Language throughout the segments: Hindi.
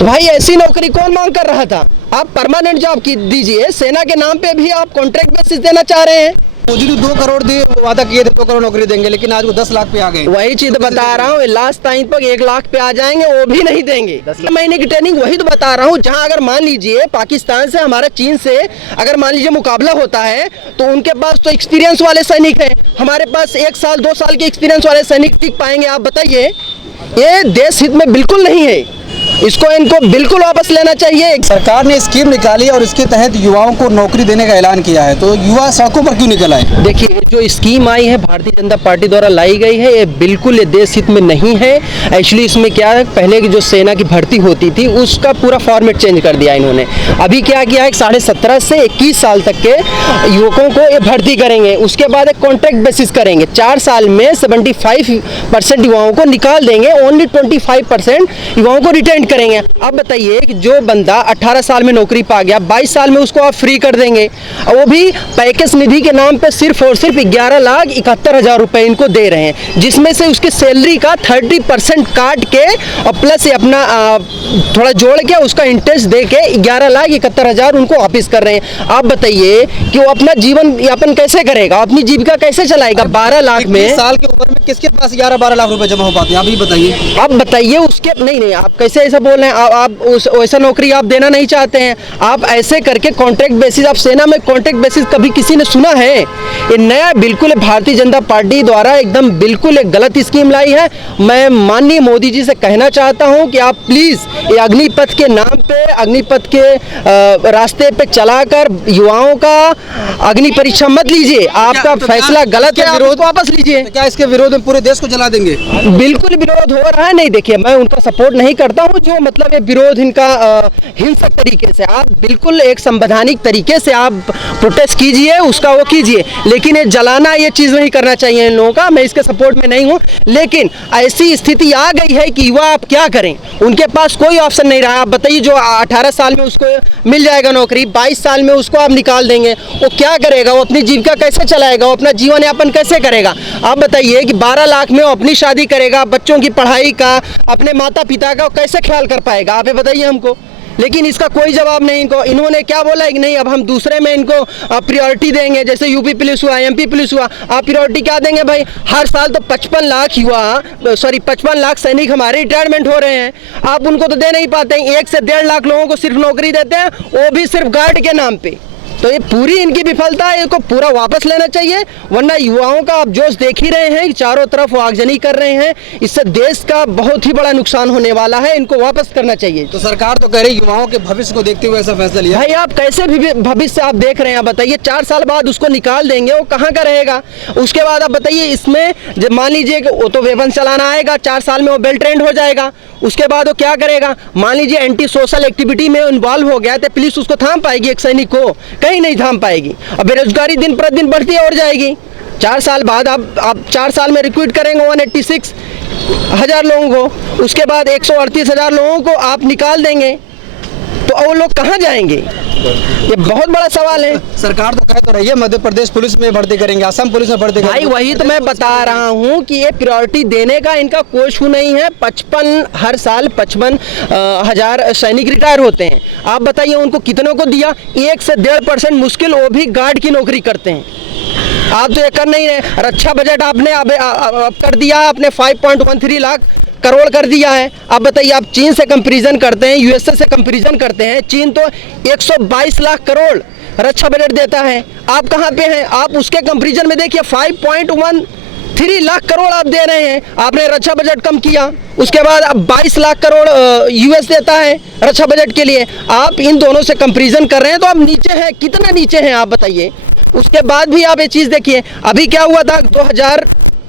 तो भाई ऐसी नौकरी कौन मांग कर रहा था? आप परमानेंट जॉब की दीजिए, सेना के नाम पे भी आप कॉन्ट्रैक्ट बेसिस देना चाह रहे हैं। मोदी ने 2 करोड़ दिए, वादा किए थे 2 करोड़ नौकरी देंगे, लेकिन आज वो 10 लाख पे आ गए। वही चीज बता रहा हूँ, लास्ट टाइम तक 1 लाख पे आ जाएंगे, वो भी नहीं देंगे। 10 महीने की ट्रेनिंग, वही तो बता रहा हूँ। जहाँ अगर मान लीजिए पाकिस्तान से हमारा, चीन से अगर मान लीजिए मुकाबला होता है, तो उनके पास तो एक्सपीरियंस वाले सैनिक हैं, हमारे पास 1 साल 2 साल के एक्सपीरियंस वाले सैनिक टिक पाएंगे? आप बताइए। ये देश हित में बिल्कुल नहीं है, इसको इनको बिल्कुल वापस लेना चाहिए। सरकार ने स्कीम निकाली और इसके तहत युवाओं को नौकरी देने का ऐलान किया है, तो युवा सड़कों पर क्यों निकल आए? देखिए, जो स्कीम आई है भारतीय जनता पार्टी द्वारा लाई गई है, ये बिल्कुल ये देश हित में नहीं है। एक्चुअली इसमें क्या है, पहले की जो सेना की भर्ती होती थी उसका पूरा फॉर्मेट चेंज कर दिया इन्होंने। अभी क्या किया है, 17.5 से 21 साल तक के युवकों को ये भर्ती करेंगे, उसके बाद एक कॉन्ट्रैक्ट बेसिस करेंगे। 4 साल में 75% युवाओं को निकाल देंगे, ओनली 25% युवाओं को रिटेन करेंगे। अब बताइए कि जो बंदा 18 साल में नौकरी पा गया, 22 साल में उसको आप फ्री कर देंगे, और वो भी पैकेज निधि के नाम पे सिर्फ और सिर्फ 11,71,000 रुपए इनको दे रहे हैं, जिसमें से उसके सैलरी का 30% काट के और प्लस अपना थोड़ा जोड़ के उसका इंटरेस्ट दे के 11,71,000 उनको वापिस कर रहे हैं। आप बताइए कि वो अपना जीवन यापन कैसे करेगा, अपनी जीविका कैसे चलाएगा? 12 लाख में, साल की उम्र में किसके पास 11-12 लाख रुपए जमा हो पाते हैं? आप ही बताइए। आप बताइए उसके, नहीं, आप कैसे ऐसा बोल रहे हैं? आप उस वैसा नौकरी आप देना नहीं चाहते हैं। आप ऐसे करके कॉन्ट्रैक्ट बेसिस, आप सेना में कॉन्ट्रैक्ट बेसिस कभी किसी ने सुना है? ये नया बिल्कुल भारतीय जनता पार्टी द्वारा एकदम बिल्कुल एक गलत स्कीम लाई है। मैं माननीय मोदी जी से कहना चाहता हूं कि आप प्लीज ये अग्निपथ के नाम पे, अग्निपथ के रास्ते पे चलाकर युवाओं का अग्नि परीक्षा मत लीजिए। आपका फैसला गलत है, विरोध वापस लीजिए। क्या इसके विरोध में पूरे देश को जला देंगे? बिल्कुल विरोध हो रहा है। नहीं, देखिए, मैं उनका सपोर्ट नहीं करता हूं, जो मतलब ये विरोध इनका हिंसक तरीके से, आप बिल्कुल एक संवैधानिक तरीके से आप प्रोटेस्ट कीजिए, उसका वो कीजिए, लेकिन ये जलाना, ये चीज़ नहीं करना चाहिए इन लोगों का। मैं इसके सपोर्ट में नहीं हूं, लेकिन ऐसी स्थिति आ गई है कि युवा आप क्या करें, उनके पास कोई ऑप्शन नहीं रहा। आप बताइए, जो 18 साल में उसको मिल जाएगा नौकरी, 22 साल में उसको आप निकाल देंगे, वो क्या करेगा? वो अपनी जीविका कैसे चलाएगा? वो अपना जीवन यापन कैसे करेगा? आप बताइए कि 12 लाख में वो अपनी शादी करेगा, बच्चों की पढ़ाई का, अपने माता पिता का कैसे ख्याल कर पाएगा? आप ये बताइए हमको। लेकिन इसका कोई जवाब नहीं इनको। इन्होंने क्या बोला है कि नहीं, अब हम दूसरे में इनको प्रायोरिटी देंगे, जैसे यूपी पुलिस हुआ, एमपी पुलिस हुआ। आप प्रायोरिटी क्या देंगे भाई? हर साल तो 55 लाख सैनिक हमारे रिटायरमेंट हो रहे हैं, आप उनको तो दे नहीं पाते हैं। 1 से 1.5 लाख लोगों को सिर्फ नौकरी देते हैं, वो भी सिर्फ गार्ड के नाम पे। तो ये पूरी इनकी विफलता है, इनको पूरा वापस लेना चाहिए, वरना युवाओं का आप जोश देख ही रहे हैं कि चारों तरफ वो आगजनी कर रहे हैं। इससे देश का बहुत ही बड़ा नुकसान होने वाला है, इनको वापस करना चाहिए। तो सरकार तो कह रही युवाओं के भविष्य को देखते हुए ऐसा फैसला लिया। भाई, आप कैसे भी भविष्य आप देख रहे हैं? बताइए, 4 साल बाद उसको निकाल देंगे, वो कहाँ का रहेगा? उसके बाद आप बताइए, इसमें जब मान लीजिए वो तो वेपन चलाना आएगा, 4 साल में वो वेल ट्रेंड हो जाएगा, उसके बाद वो क्या करेगा? मान लीजिए एंटी सोशल एक्टिविटी में इन्वॉल्व हो गया, तो पुलिस उसको थाम पाएगी? एक सैनिक को कहीं नहीं थाम पाएगी। अब बेरोजगारी दिन प्रतिदिन बढ़ती और जाएगी। 4 साल बाद आप 4 साल में रिक्रूट करेंगे 186,000 लोगों को, उसके बाद 138,000 लोगों को आप निकाल देंगे, तो वो लोग कहाँ जाएंगे? ये बहुत बड़ा सवाल है। सरकार तो कह तो रही है मध्य प्रदेश पुलिस में भर्ती करेंगे, असम पुलिस में भर्ती करेंगे। भाई, वही तो मैं बता रहा हूँ कि ये प्रायोरिटी देने का इनका कोई इशू नहीं है। 55 हर साल 55,000 सैनिक रिटायर होते हैं। आप बताइए उनको कितनों को दिया? 1 से 1.5% मुश्किल, वो भी गार्ड की नौकरी करते हैं। आप तो ये कर नहीं रहे। रक्षा बजट आपने अब कर दिया, आपने 5.13 लाख करोड़ कर दिया है। अब बताइए, आप चीन से कंपैरिजन करते हैं, यूएसए से कंपैरिजन करते हैं, चीन तो 122 लाख करोड़ रक्षा बजट देता है। आप कहाँ पे हैं? आप उसके कंपैरिजन में देखिए, 5.13 लाख करोड़ आप दे रहे हैं। आपने रक्षा बजट कम किया, उसके बाद अब 22 लाख करोड़ यूएस देता है रक्षा बजट के लिए। आप इन दोनों से कंपैरिजन कर रहे हैं, तो आप नीचे हैं। कितना नीचे हैं आप बताइए? उसके बाद भी आप ये चीज़ देखिए, अभी क्या हुआ था 2000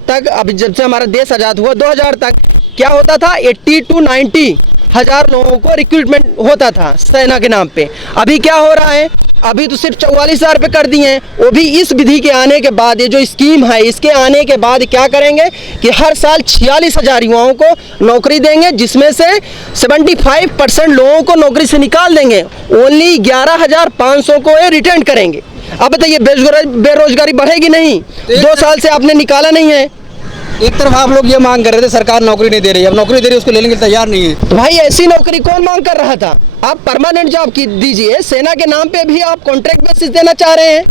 तक, अभी जब से हमारा देश आज़ाद हुआ 2000 तक क्या होता था? 80 to 90 हज़ार लोगों को रिक्रूटमेंट होता था सेना के नाम पे। अभी क्या हो रहा है? अभी तो सिर्फ 44,000 पे कर दिए हैं। वो भी इस विधि के आने के बाद, ये जो स्कीम है इसके आने के बाद क्या करेंगे कि हर साल 46,000 युवाओं को नौकरी देंगे, जिसमें से 75% लोगों को नौकरी से निकाल देंगे, ओनली 11,500 को ये रिटेन करेंगे। अब बताइए, बेरोजगारी बढ़ेगी नहीं? 2 साल से आपने निकाला नहीं है। एक तरफ आप लोग ये मांग कर रहे थे सरकार नौकरी नहीं दे रही है, अब नौकरी दे रही है उसको लेने के लिए तैयार नहीं है। तो भाई ऐसी नौकरी कौन मांग कर रहा था? आप परमानेंट जॉब की दीजिए, सेना के नाम पे भी आप कॉन्ट्रैक्ट बेसिस देना चाह रहे हैं।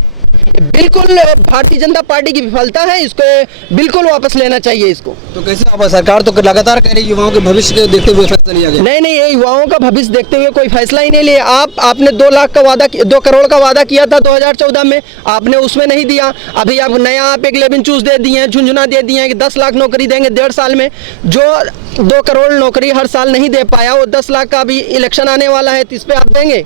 बिल्कुल भारतीय जनता पार्टी की विफलता है, इसको बिल्कुल वापस लेना चाहिए इसको। तो कैसे वापस? सरकार तो लगातार कह रही है युवाओं के भविष्य के देखते हुए फैसला लिया गया। नहीं, ये युवाओं का भविष्य देखते हुए कोई फैसला ही नहीं लिया। आपने 2 लाख का वादा, 2 करोड़ का वादा किया था 2014 में, आपने उसमें नहीं दिया। अभी आप नया आप एक लेबिन चूस दे दिए हैं, झुंझुना दे दिए हैं कि 10 लाख नौकरी देंगे 1.5 साल में। जो 2 करोड़ नौकरी हर साल नहीं दे पाया, वो 10 लाख का अभी इलेक्शन आने वाला है, तो इस पर आप देंगे?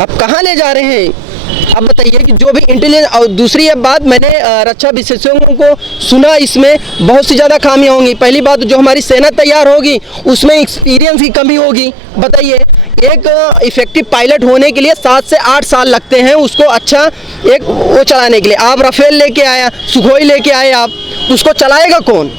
आप कहाँ ले जा रहे हैं? आप बताइए कि जो भी इंटेलिजेंस। और दूसरी एक बात, मैंने रक्षा विशेषज्ञों को सुना, इसमें बहुत सी ज़्यादा खामियां होंगी। पहली बात, जो हमारी सेना तैयार होगी उसमें एक्सपीरियंस की कमी होगी। बताइए, एक इफेक्टिव पायलट होने के लिए 7 से 8 साल लगते हैं उसको अच्छा एक वो चलाने के लिए। आप राफेल लेके आया, सुखोई लेके आए, आप उसको चलाएगा कौन?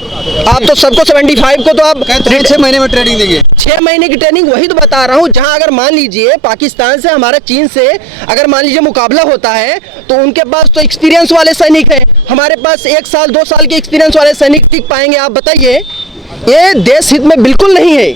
आप तो सबको 75 को तो आप 6 महीने में ट्रेनिंग देंगे। 6 महीने की ट्रेनिंग, वही तो बता रहा हूँ। जहाँ अगर मान लीजिए पाकिस्तान से, हमारा चीन से अगर मान लीजिए मुकाबला होता है, तो उनके पास तो एक्सपीरियंस वाले सैनिक हैं, हमारे पास 1 साल 2 साल के एक्सपीरियंस वाले सैनिक टिक पाएंगे? आप बताइए। ये देश हित में बिल्कुल नहीं है,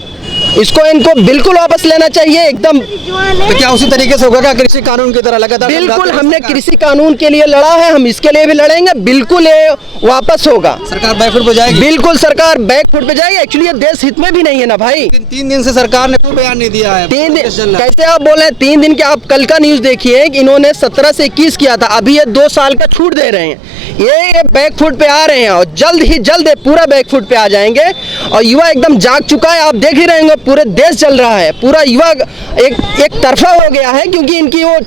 इसको इनको बिल्कुल वापस लेना चाहिए एकदम। तो क्या उसी तरीके से होगा क्या कृषि कानून की तरह लगातार? बिल्कुल, हमने कृषि कानून के लिए लड़ा है, हम इसके लिए भी लड़ेंगे। बिल्कुल ये वापस होगा। सरकार बैकफुट पे जाएगी? बिल्कुल सरकार बैकफुट पे जाएगी। एक्चुअली ये देश हित में भी नहीं है ना भाई। लेकिन 3 दिन से सरकार ने कोई बयान नहीं दिया है। 3 दिन कैसे आप बोल रहे हैं? 3 दिन के आप कल का न्यूज देखिए कि इन्होंने 17 से 21 किया था, अभी ये 2 साल का छूट दे रहे हैं। ये बैकफुट पे आ रहे हैं और जल्द ही जल्द पूरा बैकफुट पे आ जाएंगे। और युवा एकदम जाग चुका है, आप देख ही रहे होंगे, पूरे देश चल रहा है, पूरा युवा एक तरफा हो गया है, क्योंकि इनकी वो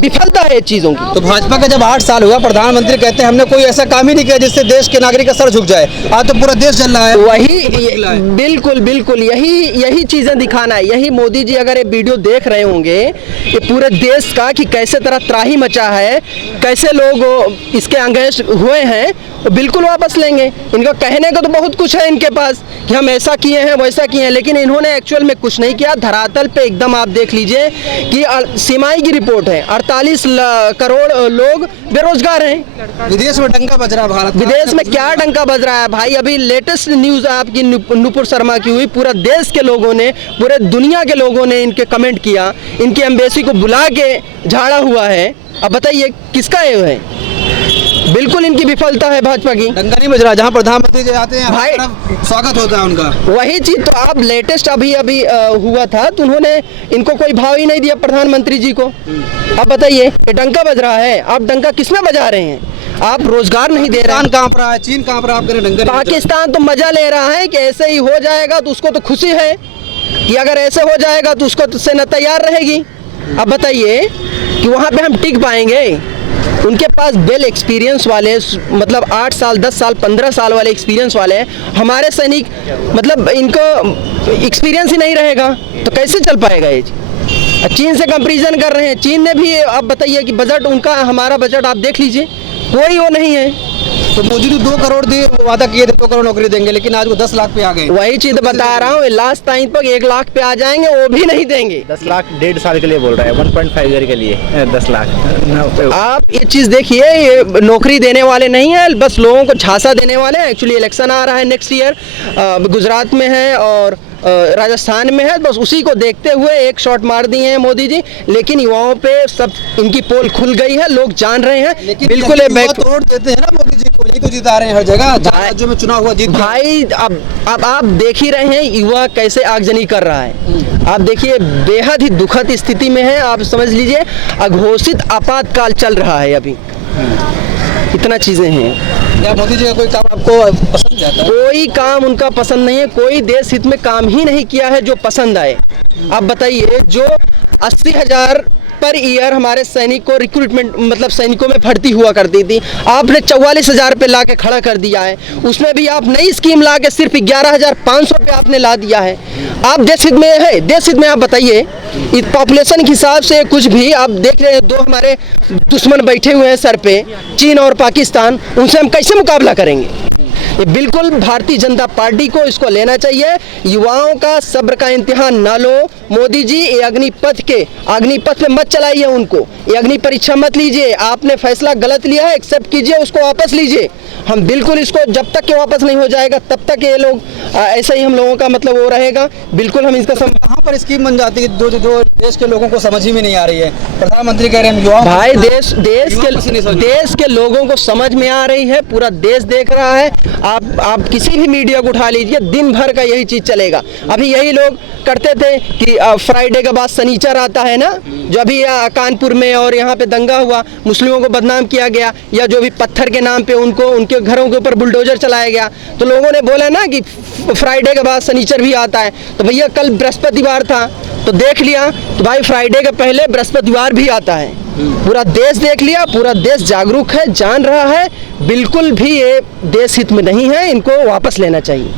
विफलता है चीज़ों की। तो भाजपा का जब 8 साल हुआ, प्रधानमंत्री कहते हैं हमने कोई ऐसा काम ही नहीं किया जिससे देश के नागरिक का सर झुक जाए। आज तो पूरा देश जल रहा है। वही बिल्कुल यही चीज़ें दिखाना है। यही मोदी जी अगर ये वीडियो देख रहे होंगे ये पूरे देश का, कि कैसे तरह त्राही मचा है, कैसे लोग इसके अंगेज हुए हैं, तो बिल्कुल वापस लेंगे। इनका कहने को तो बहुत कुछ है इनके पास कि हम ऐसा किए हैं वैसा किए हैं, लेकिन इन्होंने एक्चुअल में कुछ नहीं किया। धरातल पे एकदम आप देख लीजिए कि सीमाई की रिपोर्ट है, 48 करोड़ लोग बेरोजगार हैं। विदेश में डंका बज रहा है भारत। विदेश में क्या डंका बज रहा है भाई? अभी लेटेस्ट न्यूज़ आपकी नुपुर शर्मा की हुई, पूरा देश के लोगों ने, पूरे दुनिया के लोगों ने इनके कमेंट किया, इनकी एम्बेसी को बुला के झाड़ा हुआ है। अब बताइए किसका ये है? बिल्कुल इनकी विफलता है भाजपा की। डंका नहीं बज रहा, जहाँ प्रधानमंत्री जी आते हैं भाई, स्वागत होता है उनका। वही चीज तो आप लेटेस्ट अभी हुआ था, तो उन्होंने इनको कोई भाव ही नहीं दिया प्रधानमंत्री जी को। अब बताइए ये डंका बज रहा है, आप डंका किसमें बजा रहे हैं? आप रोजगार नहीं दे रहे हैं। कांप रहा है, चीन कांप रहा है, आप कह रहे हैं डंका। पाकिस्तान तो मजा ले रहा है कि ऐसे ही हो जाएगा, तो उसको तो खुशी है कि अगर ऐसे हो जाएगा तो उसको तो सेना तैयार रहेगी। अब बताइए कि वहाँ पे हम टिक पाएंगे? उनके पास वेल एक्सपीरियंस वाले, मतलब 8 साल 10 साल 15 साल वाले एक्सपीरियंस वाले हैं। हमारे सैनिक मतलब इनको एक्सपीरियंस ही नहीं रहेगा तो कैसे चल पाएगा ये? चीन से कंपैरिजन कर रहे हैं, चीन ने भी, आप बताइए कि बजट उनका, हमारा बजट आप देख लीजिए, कोई वो नहीं है। तो मोदी ने 2 करोड़ दिए, वादा किए थे 2 करोड़ नौकरी देंगे, लेकिन आज वो 10 लाख पे आ गए। वही चीज बता रहा हूँ, लास्ट टाइम पर 1 लाख पे आ जाएंगे, वो भी नहीं देंगे। 10 लाख 1.5 साल के लिए बोल रहा है, 1.5 ईयर के लिए 10 लाख। आप ये चीज देखिए, ये नौकरी देने वाले नहीं है, बस लोगों को झांसा देने वाले हैं। एक्चुअली इलेक्शन आ रहा है नेक्स्ट ईयर, गुजरात में है और राजस्थान में है, बस उसी को देखते हुए एक शॉट मार दिए हैं मोदी जी। लेकिन युवाओं पे सब इनकी पोल खुल गई है, लोग जान रहे हैं। बिल्कुल तोड़ देते हैं ना मोदी जी को, यही तो जिता रहे हैं हर जगह, राज्यों में चुनाव हुआ जीत भाई। अब आप देख ही रहे हैं युवा कैसे आगजनी कर रहा है। आप देखिए बेहद ही दुखद स्थिति में है, आप समझ लीजिए अघोषित आपातकाल चल रहा है अभी, इतना चीजें हैं। क्या मोदी जी का कोई काम आपको पसंद आता है? कोई काम उनका पसंद नहीं है, कोई देश हित में काम ही नहीं किया है जो पसंद आए। आप बताइए, जो 80,000 पर ईयर हमारे सैनिक को रिक्रूटमेंट, मतलब सैनिकों में भर्ती हुआ करती थी, आपने 44,000 पे ला के खड़ा कर दिया है। उसमें भी आप नई स्कीम ला के सिर्फ 11,500 पे आपने ला दिया है। आप देश हित में है, देश हित में आप बताइए, इस पॉपुलेशन के हिसाब से कुछ भी आप देख रहे हैं, 2 हमारे दुश्मन बैठे हुए हैं सर पे, चीन और पाकिस्तान, उनसे हम कैसे मुकाबला करेंगे? ये बिल्कुल भारतीय जनता पार्टी को इसको लेना चाहिए। युवाओं का सब्र का इम्तिहान ना लो मोदी जी, ये अग्निपथ पे मत चलाइए उनको, ये अग्नि परीक्षा मत लीजिए। आपने फैसला गलत लिया है, एक्सेप्ट कीजिए, उसको वापस लीजिए। हम बिल्कुल इसको जब तक के वापस नहीं हो जाएगा तब तक ये लोग ऐसा ही हम लोगों का मतलब वो रहेगा। बिल्कुल हम इसका कहाँ पर स्कीम बन जाती है जो जो देश के लोगों को समझ ही में नहीं आ रही है। प्रधानमंत्री कह रहे हैं युवाओं भाई को- देश के लोगों को समझ में आ रही है, पूरा देश देख रहा है। आप किसी भी मीडिया को उठा लीजिए, दिन भर का यही चीज चलेगा। अभी यही लोग करते थे कि फ्राइडे के बाद शनिचर आता है ना, जो अभी कानपुर में और यहाँ पे दंगा हुआ, मुस्लिमों को बदनाम किया गया, या जो भी पत्थर के नाम पे उनको उनके घरों के ऊपर बुलडोजर चलाया गया, तो लोगों ने बोला ना कि फ्राइडे के बाद शनिचर भी आता है। तो भैया कल बृहस्पतिवार था तो देख लिया, तो भाई फ्राइडे के पहले बृहस्पतिवार भी आता है। पूरा देश देख लिया, पूरा देश जागरूक है, जान रहा है। बिल्कुल भी ये देश हित में नहीं है, इनको वापस लेना चाहिए।